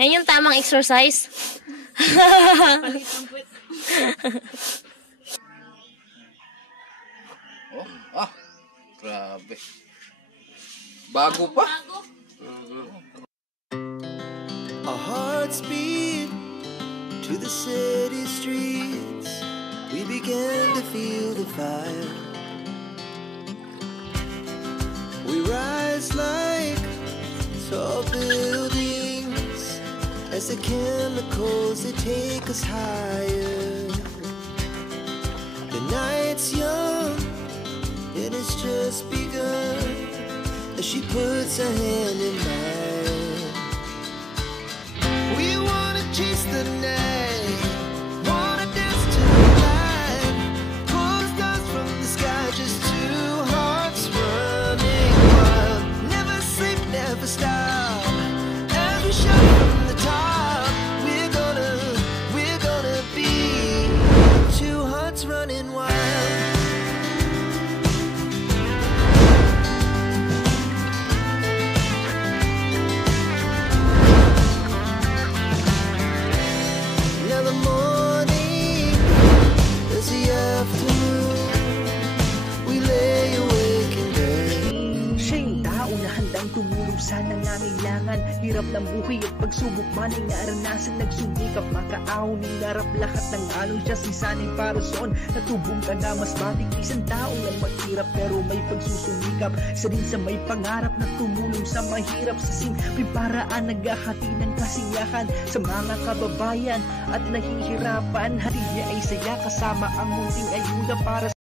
Yan yung tamang exercise. Oh, grabe. Bago pa. Our hearts beat to the city streets. We began to feel the fire. We rise like tall buildings as the chemicals they take us higher. The night's young and it's just begun as she puts her hand in mine. We wanna chase the night, wanna dance to the light, pull the stars from the sky, just two hearts running wild. Never sleep, never stop, as we shout from the top. We're gonna be two hearts running wild. Sa nangangailangan, hirap ng buhay at pagsubok man ay naranasan, nagsumikap makaahon, hinarap lahat ng alon siya si sanay para soon. Natubong ka na mas matik, isang tao lang mahirap pero may pagsusumikap. Isa din sa may pangarap na tumulong sa mahirap, sa simpleng paraan naghahati ng kasiyahan sa mga kababayan at nahihirapan. Hati niya ay saya kasama ang munting ayuda para sa...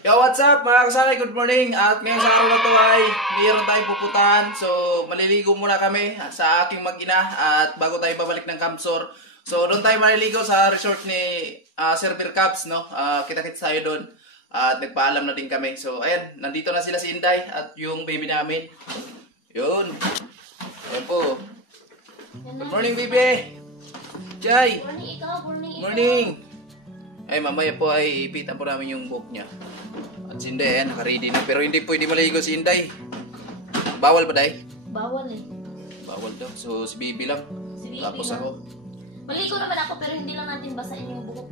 Yo, what's up mga kasanay? Good morning. At ngayon sa araw na ito ay mayroon tayong pupuntahan. So, maliligo muna kami sa aking mag-ina at bago tayo babalik ng Camsor. So, doon tayo maliligo sa resort ni Server Cubs, no? Kita-kits tayo doon. At nagpaalam na din kami. So, ayan. Nandito na sila si Inday at yung baby namin. Yun. Ayan po. Good morning, baby. Jai. Morning ikaw, morning ikaw. Morning. Ay, mamaya po ay ipitan po namin yung buhok niya. At si Inday, naka-ready na. Pero hindi pwede maligo si Inday. Bawal ba, Day? Bawal eh. Bawal daw. So, si Bibi lang. Si Bibi Tapos lang. ako. Maligo naman ako pero hindi lang natin basahin yung buhok.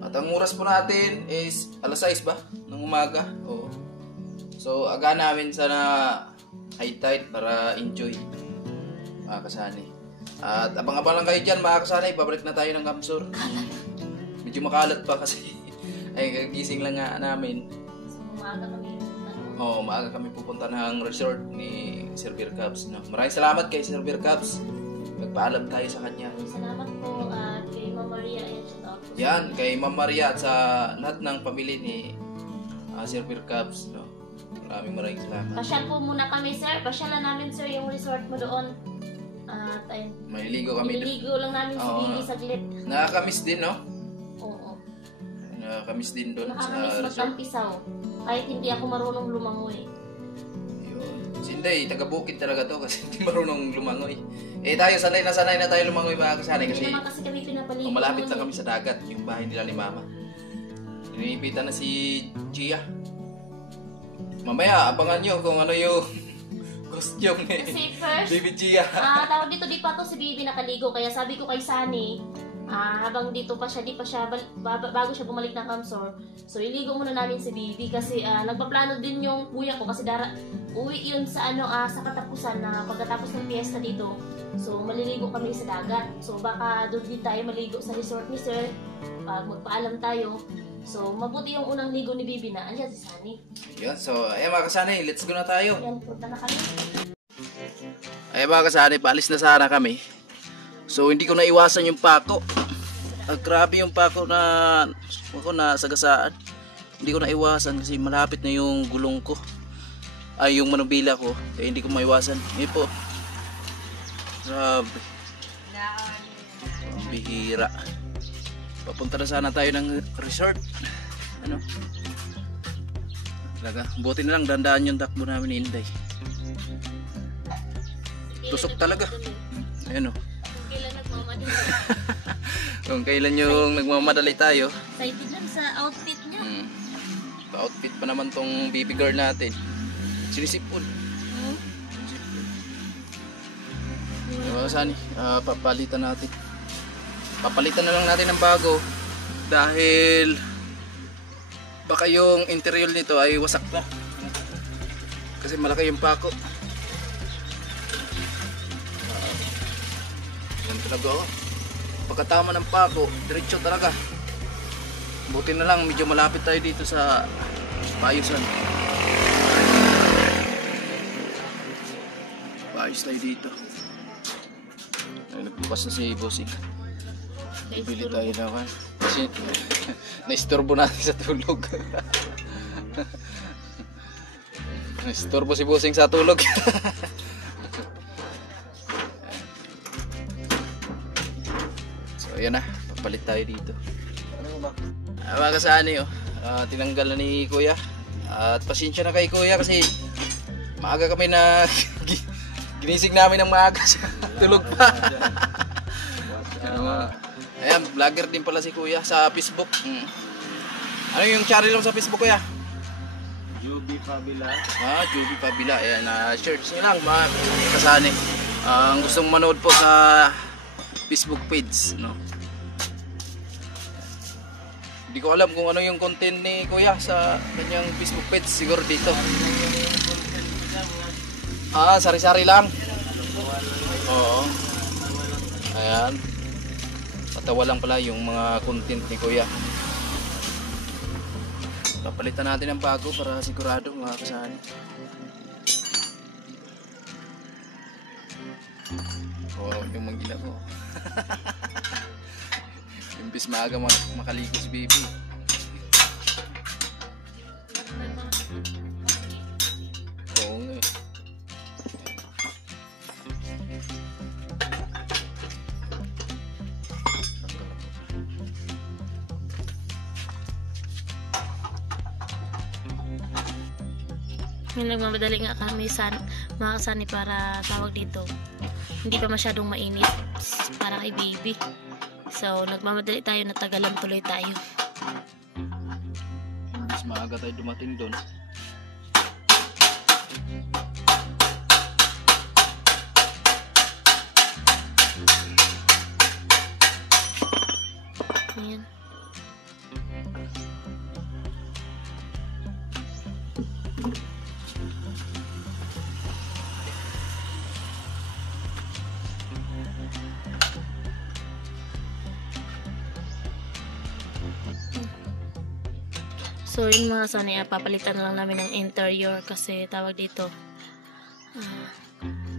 At ang oras po natin is alas 6 ba? Ng umaga. Oo. So, aga namin sana high tide para enjoy. Mga kasani. At abang-abang lang kayo dyan, mga kasani. Babalik na tayo ng Camsor. Medyo makalat pa kasi ay gising lang nga namin. So, maaga kami pupunta. Oo, maaga kami pupunta ng resort ni Server Cubs. No? Maraming salamat kay Server Cubs. Nagpaalam tayo sa kanya. Salamat po at kay Ma'am Maria. Yan, kay Ma'am Maria at sa lahat ng pamilya ni Server Cubs. No? Maraming salamat. Pasyal po muna kami, sir. Pasyalan namin, sir, yung resort mo doon. At ayun. Maliligo kami. Maliligo lang namin si Bibi saglit. Nakakamiss din, no? Oo. Nakakamiss din doon sa Nakakamiss resort. magtampisaw. Kahit hindi ako marunong lumangoy. Yun. Si Inday, taga-bukid talaga to kasi hindi marunong lumangoy. Eh tayo, sanay na tayo lumangoy mga kasanay kasi, hindi naman kasi kami pinapaligo. malapit lang kami sa dagat, yung bahay nila ni Mama. Iniipitan na si Gia. Mamaya, abangan nyo kung ano yung costume ni Kasi first, Baby Gia. tawag dito, di pa to si Bibi nakaligo. Kaya sabi ko kay Sunny, habang dito pa siya, bago siya bumalik ng Camsor, so iligo muna namin si Bibi kasi nagpaplano din yung kuya ko kasi uwi yun sa sa katapusan na pagkatapos ng fiesta dito. So maliligo kami sa dagat. So baka doon din tayo maligo sa resort ni Sir pag magpaalam tayo. So mabuti yung unang ligo ni Bibi na andyan si Sunny. Yun, so ayan mga kasanay, let's go na tayo. Yan, punta na kami. Ayan mga kasanay, paalis na sana kami. So hindi ko naiwasan yung pako. Grabe yung pako na ako na sagasaan. Hindi ko naiwasan kasi malapit na yung gulong ko. Ay yung manubila ko. Kaya hindi ko maiwasan. Ngayon po. Grabe. Ang bihira. Papunta na sana tayo ng resort. Ano? Talaga. Buti na lang dandaan yung takbo namin ni Inday. Tusok talaga. Ayan o. Kung kailan yung nagmamadali tayo. Excited lang sa outfit niya. outfit pa naman tong baby girl natin. Sinisipon. Diba Sani? Papalitan natin. Papalitan na lang natin ng bago dahil baka yung interior nito ay wasak na kasi malaki yung pako. Yan talaga oh. Pagkatama ng pako, diretso talaga. Buti na lang medyo malapit tayo dito sa Bayusan. Bayos tayo dito. Ay, nagbukas na si Bossing. Bibili tayo naman. Kasi naistorbo natin sa tulog. Naistorbo si Bossing sa tulog. So ayan na, papalit tayo dito. Mga kasani oh, tinanggal na ni Kuya. At pasensya na kay Kuya kasi maaga kami na ginising namin ng maaga siya. Tulog pa. Ayan, vlogger din pala si Kuya sa Facebook. Ano yung channel mo sa Facebook, Kuya? Juby Fabila. Juby Fabila. Ayan, search nyo lang mga kasani. Ang gustong manood po sa Facebook page, no? Hindi ko alam kung ano yung content ni Kuya sa kanyang Facebook page. Siguro dito. Sari-sari lang. Oo. Ayan. Patawa lang pala yung mga content ni Kuya. Papalitan natin ng bago para sigurado mga kasani. Yung manggila ko. Imbis maaga makaligo si baby. Oo nga eh. May nagmamadali nga kami mga kasani para tawag dito. Hindi pa masyadong mainit para kay baby. So nagmamadali tayo, natagalan tuloy tayo. Mas maaga tayo dumating doon. Ayan. So yun mga sani, papalitan na lang namin ng interior kasi tawag dito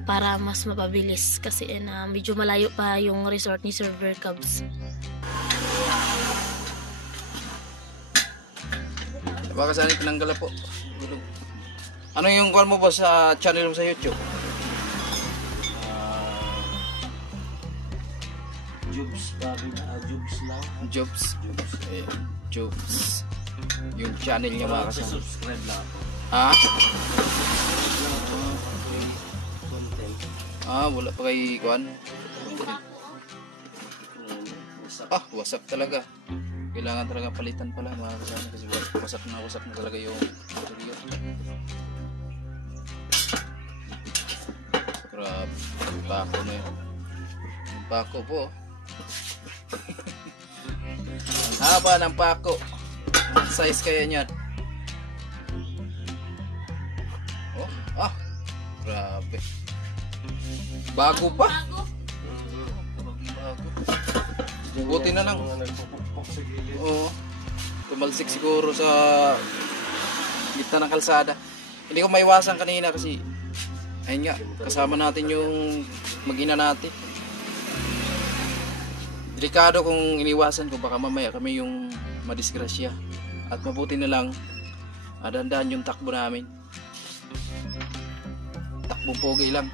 para mas mapabilis kasi medyo malayo pa yung resort ni Server Cubs. Baka saan tinanggal po. Ano yung call mo ba sa channel mo sa YouTube? Jubs Fabila. Jubs lang. Jobs. Jobs. Yung channel niya mga kasama. Subscribe lang ako. Content. Wala pa kay Juan. Wasak talaga. Kailangan talaga palitan pala mga kasama kasi wasak na talaga yung interior. Grabe, yung pako na yun. Yung pako po. Ang haba ng pako. Ang size kaya niyan. Grabe. Bago pa. Bago. Buti na lang. Oo. Tumalsik siguro sa gitna ng kalsada. Hindi ko maiwasan kanina kasi ayun nga, kasama natin yung mag-ina natin. Delikado kung iniwasan ko, baka mamaya kami yung madisgrasya. At mabuti na lang dahan-dahan yung takbo namin. Takbong pogi lang.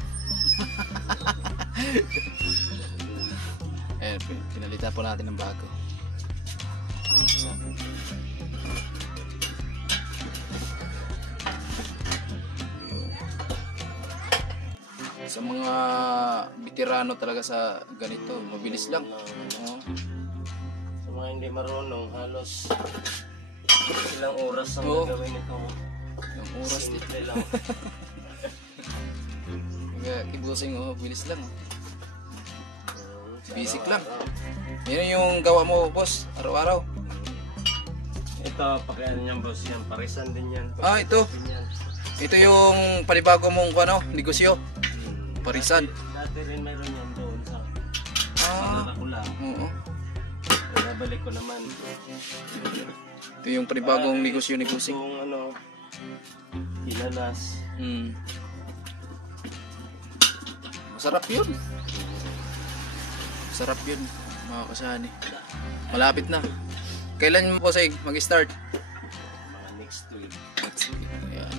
Pinalitan po natin ng bago. Sa mga veterano talaga sa ganito, mabilis lang. Sa mga hindi marunong, halos Ilang oras ang Oo. gagawin ito. Yung oras dito. Simple lang. Kaya kibusing, oh, bilis lang. Oh. Basic lang. Yan yung gawa mo, boss, araw-araw. Ito, pakiano niyan boss yan. Parisan din yan. Ah, ito. Yan. Ito yung panibago mong ano, negosyo. Parisan. Dati rin mayroon yan doon sa Ah, pagdala ko lang. oo. Nabalik ko naman. Ito yung panibagong negosyo ni Kusing. Kung ano, hinanas. Masarap yun. Masarap yun, mga kasani. Malapit na. Kailan mo po say mag-start? Mga next week. Ayan.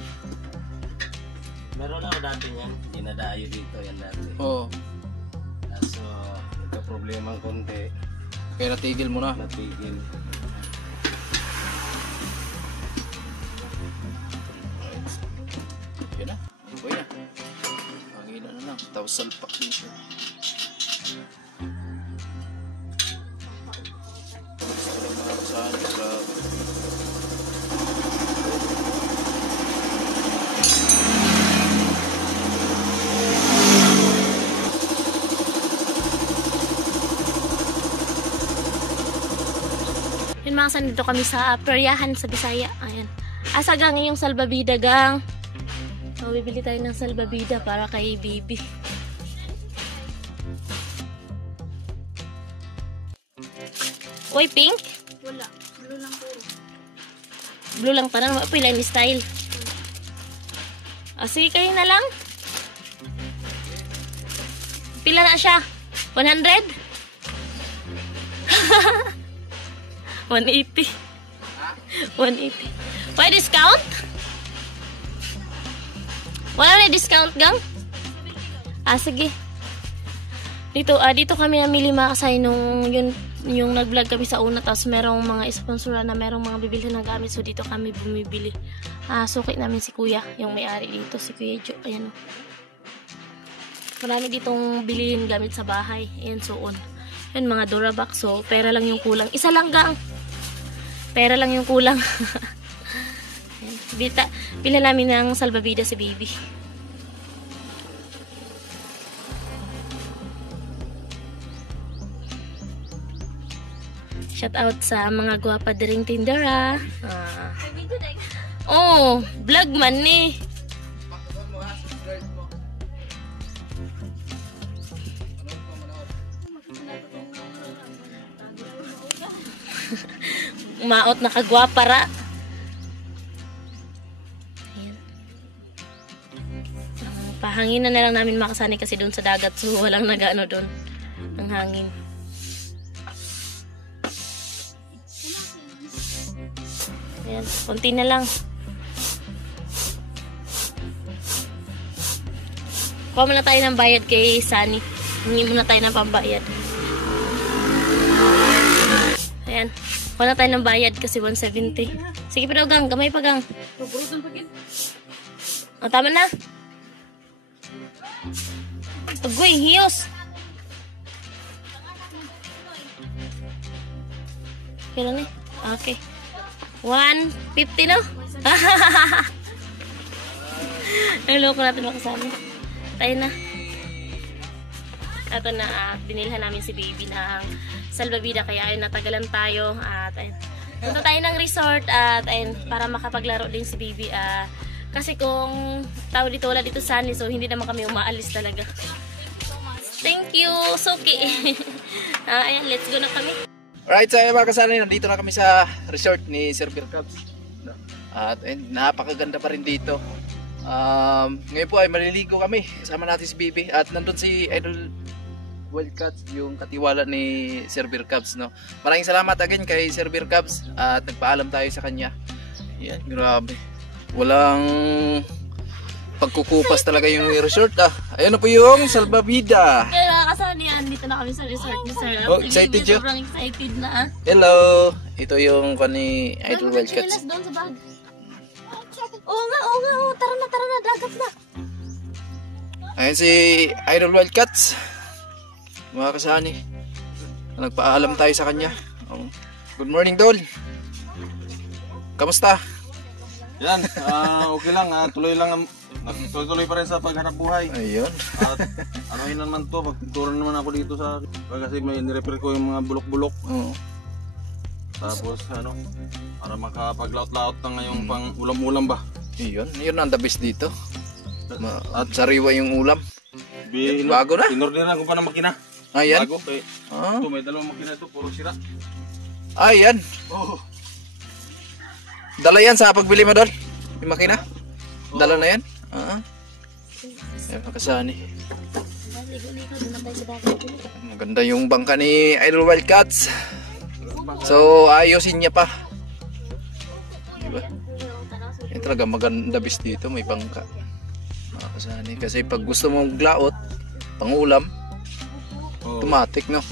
Meron ako dati yan. Dinadayo dito yan dati. Oo. Kaso, ito problema ng konti. Kaya natigil mo na. Natigil. Yun na. Okay na. Pangila na lang. Tapos salpak din siya. Mga kasani. Grabe. Yun mga san, dito kami sa peryahan sa Bisaya. Ayan. Asa gang yung salbabida gang. So, bibili tayo ng salbabida para kay Bibi. Uy, pink? Wala. Blue lang puro. Blue lang parang mapila ni style. Ah, sige kayo na lang. Pila na siya? 100? 180. 180. Why discount? Wala na discount gang? Ah, sige. Dito kami namili mga kasay nung yung nag-vlog kami sa una, tapos merong mga sponsor na merong mga bibilhin ng gamit, so dito kami bumibili. Suki namin si Kuya, yung may-ari dito, si Kuya Jo. Ayan o. Marami ditong bilhin gamit sa bahay, and so on. Yan mga Durabox, so pera lang yung kulang. Isa lang gang. Pera lang yung kulang. Bila namin ng salbabida si Baby. Shout out sa mga gwapa diring tindera. Oh, vlog man ni. Maot na kagwapa ra. Ayan. Pahanginan na lang namin makasani kasi doon sa dagat, so walang nag-ano doon ng hangin. Ayan, konti na lang. Kuha muna tayo ng bayad kay Sunny. Hingi muna tayo ng pambayad. Ayan. Kuha na tayo ng bayad kasi 170. Sige pero gang, gamay pa gang. O, tama na. Agoy, hiyos. Kailan eh? Okay. 150 no? Naloko natin makasama. Tayo na. Ito na, binilhan namin si Baby ng salbabida, kaya ayun, natagalan tayo. At ayun, punta tayo ng resort at ayun, para makapaglaro din si Baby. Kasi kung tao dito, wala dito Sunny, so hindi naman kami umaalis talaga. Thank you, Suki. Ayan, let's go na kami. Alright, so mga kasani, nandito na kami sa resort ni Sir Beer Cubs. At napakaganda pa rin dito. Ngayon po ay maliligo kami. Kasama natin si Bibi. At nandun si Idol Wildcats, yung katiwala ni Sir Beer Cubs, no? Maraming salamat again kay Sir Beer Cubs. At nagpaalam tayo sa kanya. Yan, grabe. Walang pagkukupas talaga yung resort, Ayan na po yung salbabida. Pero kasani, andito na kami sa resort ni Sir. Oh, excited yun? Sobrang excited na. Hello! Ito yung ni Idol Wildcats. Doon sa bag. Oo nga. Tara na, dagat na. Ayan si Idol Wildcats. Mga kasani. Nagpaalam tayo sa kanya. Good morning, Dol. kamusta? Yan, okay lang. Tuloy lang. Tuloy pa rin sa paghanap buhay. Ayun. At anuhin naman to, pagtuturan naman ako dito sa... Kasi may nirepair ko yung mga bulok-bulok. Oo. Tapos ano, para makapaglaot-laot na ngayong pang ulam-ulam ba? Yun ang the best dito. At sariwa yung ulam. Bago na? Inorderan ko pa ng makina. Ayan. Bago. Ito, may dalawang makina ito, puro sira. Ayan. Oh. Dala yan sa pagbili mo doon? Yung makina? Dala na yan? Ayan, makasani. Ligo-ligo doon na tayo sa dagat. Maganda yung bangka ni Idol Wildcats. So, ayusin niya pa. Diba? Yan talaga maganda bis dito, may bangka. Makasani. Kasi pag gusto mong glaot, pangulam, automatic, no?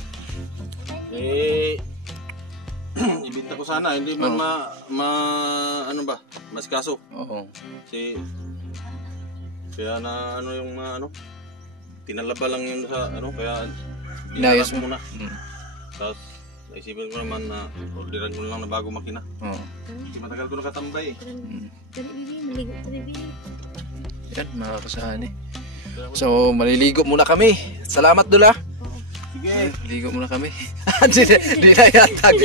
Ibinta ko sana, hindi man ano ba, mas kaso. Oo. Kasi kaya na ano yung ano, tinalaba lang yun sa ano, kaya Inayos dinarap mo. muna. Tapos naisipin ko naman na orderan ko lang na bago makina. Oo. Hindi matagal ko nakatambay. Dali, bibi. Maligo ka, bibi. Yan, mga kasani. So, maliligo muna kami. Salamat, Dula. Sige. Ligo muna kami. Di na yatag.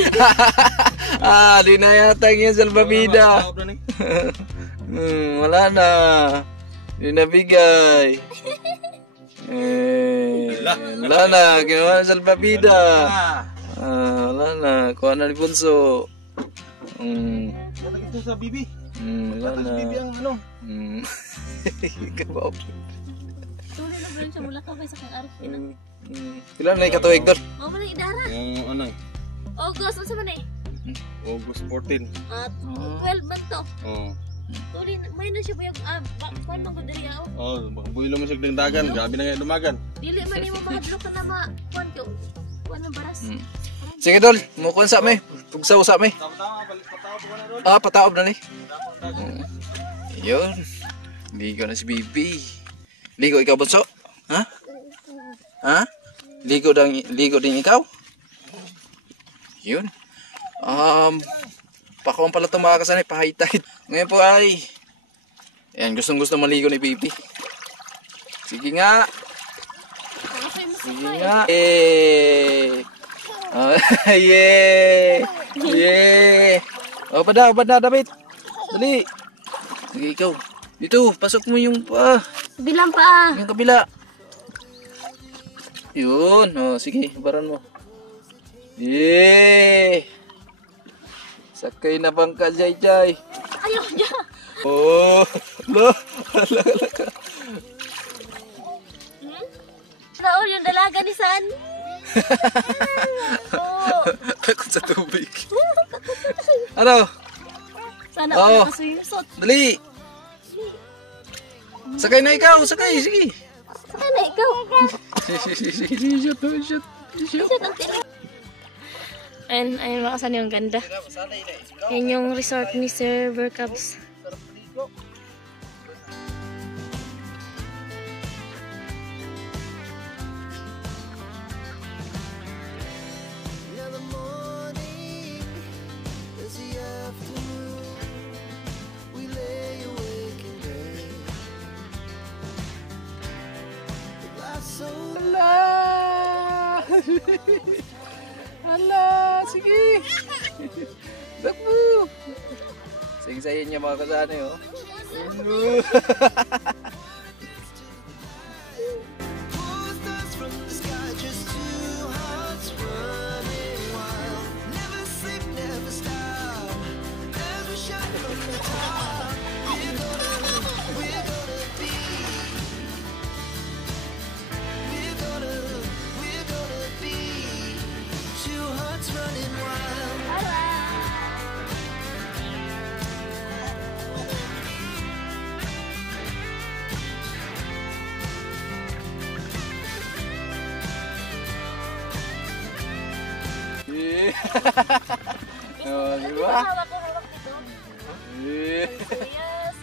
Di na yatag yung salbabida. Wala na. Di na bigay. Wala na. Ginawa ng salbabida. Wala na. Kuha na ni Bunso. Nalagay ito sa bibi. Wala na. Bibi ang ano. Kabaw. Tuloy na ba yun siya mula ka kay sa kang arap? Ilan na ikatuwig doon? Mga pala idara. Yung ano, August, ano sa man eh? August 14. 12 man to. Oo. Tuloy, may na siya ba yung, kuhan mo ko dali ako? Oh, baka builo mo siya ng dagan. Grabe na nga dumagan. Dili man yung mahadlo ka na kuhan ko. Kuhan ng baras. Sige, Dol. Mukon sa me. Tugsaw sa me. Tama-tama, balik pataw ko na doon. Pataob na ni. Yun. Ligo na si Bibi. Ligo ikaw, Bunso? Ha? Ha? Ligo din ikaw? Yun. Pakawang pala ito mga kasanay, pa-high tide. Ngayon po ay, ayan, gustong maligo ni Bibi. Sige nga. Sige nga. Yeah. Obad na, David. Dali. Sige, ikaw. Dito, pasok mo yung Bilang pa. yung kabila. Yun. Sige, baran mo. Yeah. Sakay na bangka, Jay. Ayaw niya. Ala ka. Raul, yung dalaga ni San. Takot sa tubig. Ano? Sana Oo. nakaswingsot. Dali. Sakay na ikaw, sakay, sige. Sana ikaw. Shot. Isa ng tila. Ayun mga kasan yung ganda. Yan yung resort ni Sir Berkabs. Now the morning is the afternoon. We lay awake in bed. But life's so Ala, sige. Bakbo. Sing-sayin niya mga kasani, oh. pours dust from the sky, just two hearts running wild. Never sleep, never stop. As we shine from the top, we're gonna be. We're gonna be. Two hearts running wild. Oh, di ba? Hawak dito.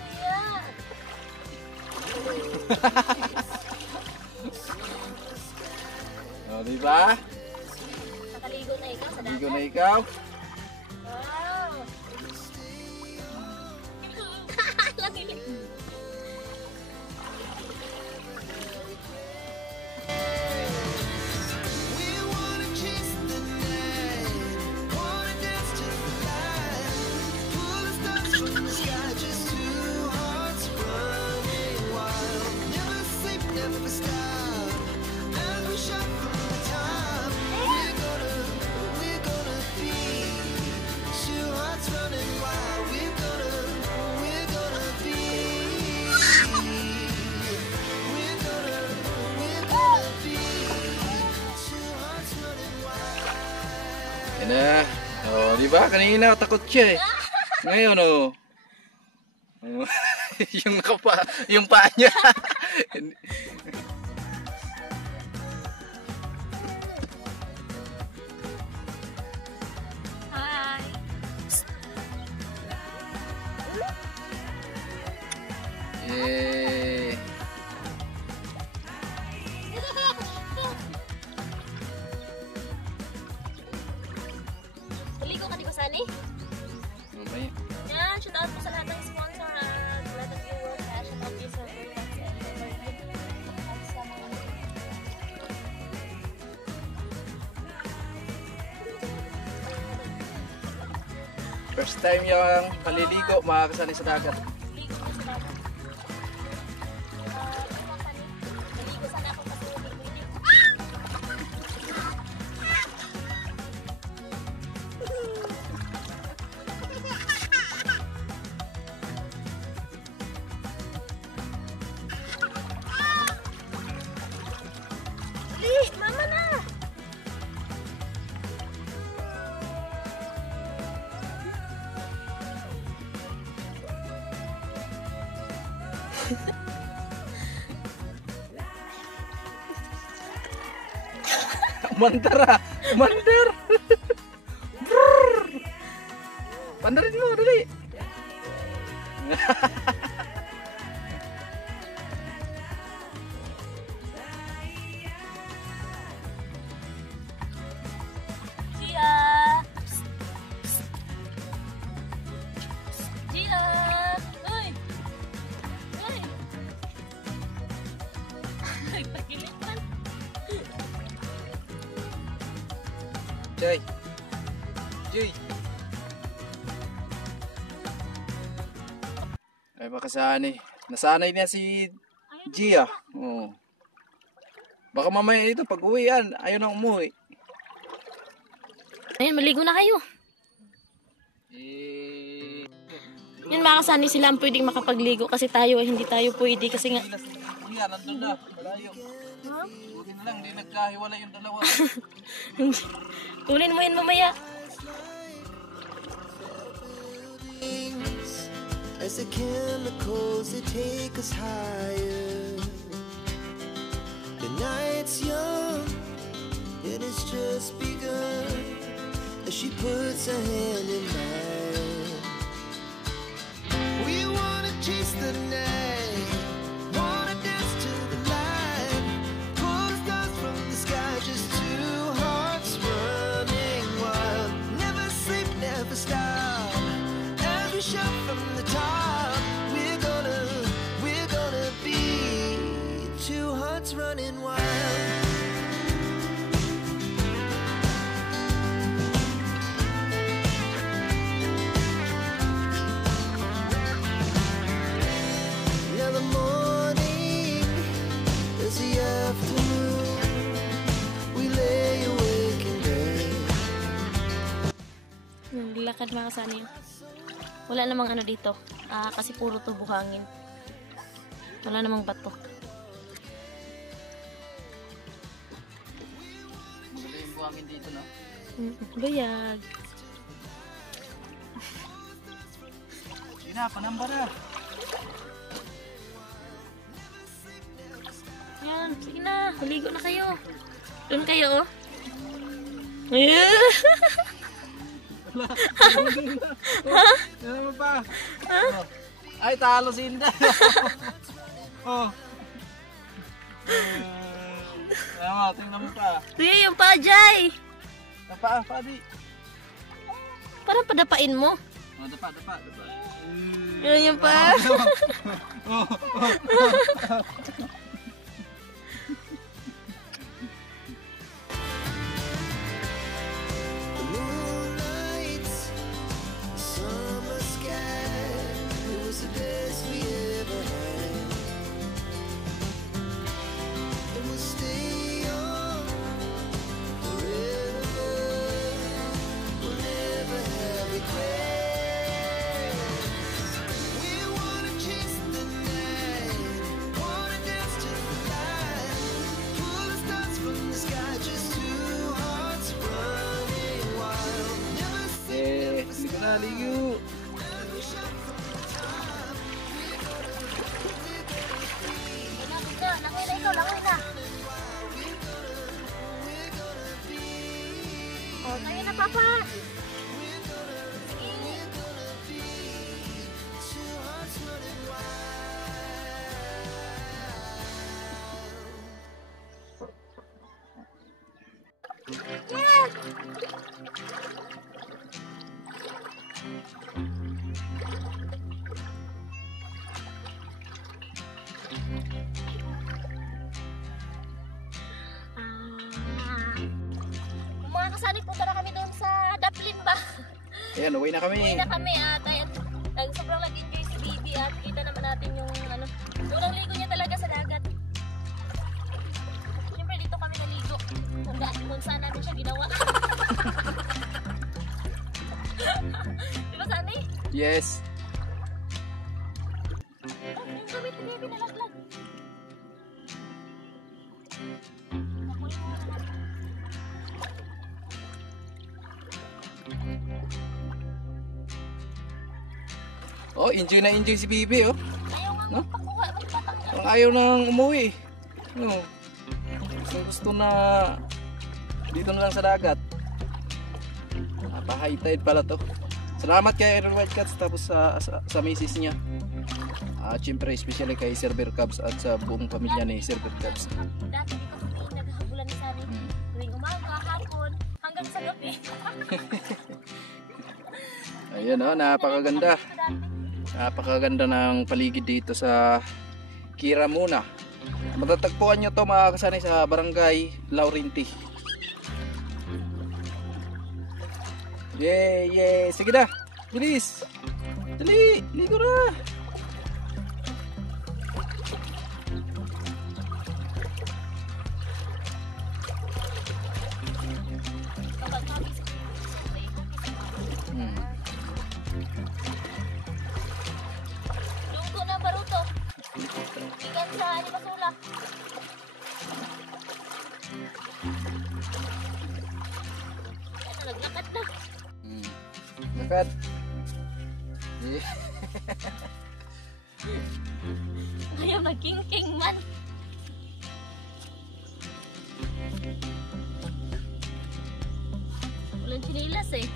Siya. Oh, di ba? Nakaligo na ikaw sa Ligo dagat. na ikaw. Wow. Diba? Kanina takot siya eh. Ngayon oh. yung paa niya. Hi. Eh. Maligo ka di ba, Sunny? Mamaya. Yan, shout out po sa lahat ng sponsor at lahat ng viewers. Shout out po sa First time yung maliligo, makakasanay sa dagat. Maligo ko sa dagat. Maligo sana ako kasi hindi. Mama na! Mandar ah! Mandar! Brrr! Pandarin mo, dali! Gia! Gia! Uy! Uy! Nagpagilitan. Jay! Jay! Ay baka sanay. Nasanay niya si Gia. Oh. Baka mamaya ito pag uwi yan, ayaw na umuwi. Ayun, maligo na kayo. Eh... Yun, mga kasani sila ang pwedeng makapagligo kasi tayo ay hindi tayo pwede kasi nga Kuya, nandun na. Malayo. Buti na lang, di nagkahiwala yung dalawa. kunin mo yun mamaya. As the chemicals they take us higher. The night's young, and it's just begun. As she puts her hand in mine, we wanna chase the night, wanna dance to the light, pull stars from the sky, just two hearts running wild. Never sleep, never stop. As we shout from the top, we're gonna be two hearts running wild. Now the morning is the afternoon. We lay awake in bed. Lakad mga kasani. Wala namang ano dito. Kasi puro to buhangin. Wala namang bato. Magaling yung buhangin dito, no? Bayag. Sige na, panamba na. Yan, sige na. Maligo na kayo. Doon kayo, oh. Ayan. Ano mo pa? Oh. Ay, talo si Inday. Oh. Tama, tingnan mo pa. Kuya, yung pajay. Dapa, padi. Parang padapain mo. Oh, dapa. Yan yung pa. The moonlight, summer sky, it was the best we ever had. And we'll stay on forever. We'll never have regrets. We wanna chase the night, wanna dance Mga kasali, punta na kami doon sa Dublin ba? Ayan, uwi na kami. Uwi na kami at sobrang nag-enjoy si Bibi at kita naman natin yung unang ligo niya talaga sa dagat. Siyempre dito kami naligo. Kung saan natin siya ginawa. Diba Sani? Yes. Yung gamit ni Bibi nalaglag. Oh, enjoy na enjoy si Bibi, oh. Ayaw nga No? magpakuha, magpatanggal. Ang ayaw nang umuwi. No. Gusto na dito na lang sa dagat. Pa-high tide pala to. Salamat kay Iron White Cats tapos sa misis niya. At syempre especially kay Sir Bear Cubs at sa buong pamilya ni Sir Bear Cubs. Dati di kami naghahabulan ni Sani. Tuwing umaga, hapon, hanggang sa gabi. Ayun, oh, napakaganda. Napakaganda ng paligid dito sa Kiramuna. Matatagpuan nyo to mga kasanay sa Barangay Laurenti. Yay! Sige na! Bilis! Dali! Ligo na! Lunggo na baruto. Ikan sa Basula. Naglakad na. Lakad! Ayaw magking-king man. Walang chinilas eh.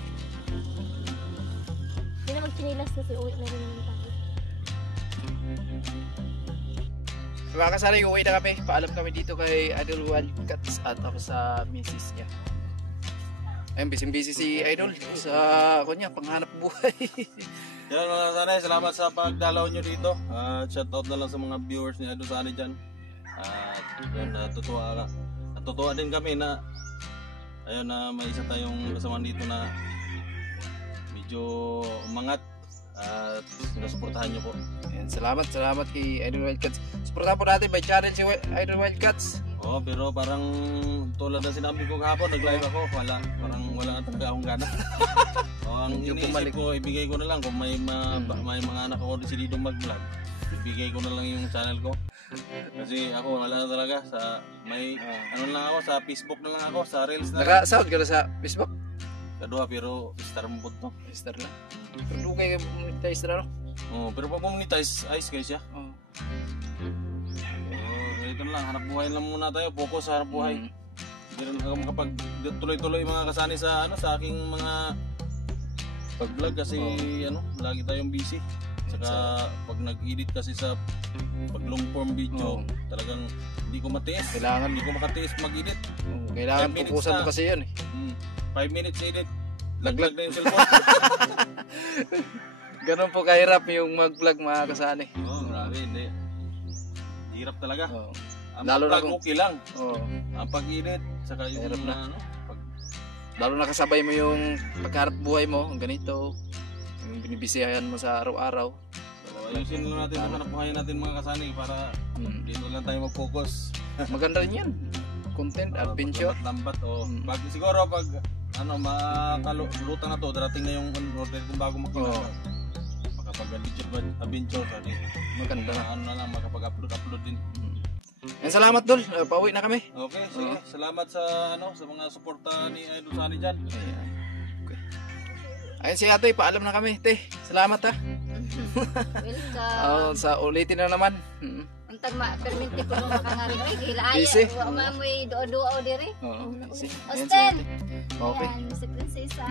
Hindi na magchinilas kasi uwi na rin naman tayo. Mga kasanay, uwi na kami. Paalam kami dito kay Idol One Cats at ako sa misis niya. Ayun, busy si Idol sa panghanap buhay. Yan mga sanay, salamat sa pagdalaw nyo dito. Shoutout na lang sa mga viewers ni Idol Sani dyan. Yan, natutuwa din kami na ayun na may isa tayong kasama dito na medyo umangat at sinusuportahan nyo po. Ayan, salamat kay Idol Wild Cats. Suportahan po natin by channel si Idol Wild Cats. Oo, pero parang tulad na sinabi ko kahapon, nag-live ako, parang wala na talaga akong gana. Ang iniisip ko, ibigay ko na lang kung may mga anak ako desididong mag-vlog. Ibigay ko na lang yung channel ko. Kasi ako wala na talaga sa ano lang ako, sa Facebook na lang ako, sa Reels na lang. Naka-sound ka na sa Facebook? Kadua, pero star mo po to. Star lang. Pero doon kayo monetize na, no? Oo, pero pag monetize, ayos kayo siya. Oo. Ito na lang, hanap buhay lang muna tayo, focus sa hanap buhay. Hindi rin ako makapag tuloy-tuloy mga kasani sa sa aking mga pag-vlog kasi lagi tayong busy. Saka pag nag-edit kasi sa pag long form video, talagang hindi ko matiis. Hindi ko makatiis mag-edit. Kailangan pupusan mo kasi yun eh. 5 minutes edit, laglag na yung cellphone. Ganun po kahirap yung mag-vlog mga kasani. Grabe, hindi. Hirap talaga. Ang Lalo na pag okay lang. Oo. Ang pag-edit, saka yung Hirap na. Lalo na kasabay mo yung pagharap buhay mo, ganito. Yung binibisihan mo sa araw-araw. So, ayusin lang natin ang hanap buhay natin mga kasani para dito lang tayo mag-focus. Maganda rin yan. Content, adventure. Lambat o. Siguro pag makalutang na to, darating na yung order kung bago makina. Makapag-adventure tadi. Maganda. Na lang makapag-upload din. Yan, salamat Dol. Pauwi na kami. Okay, sige. Salamat sa sa mga suporta ni Idol Sani dyan. Ayan. Okay. Ayun si ate, paalam na kami. Te, salamat ha. Welcome. Sa ulitin na naman. Untag perminti ko nung makangari ay gilaaya. Busy. Wa man may duo-duo diri. Oo. Ayan si Austin. ate. Okay. Yan, si Prinsesa.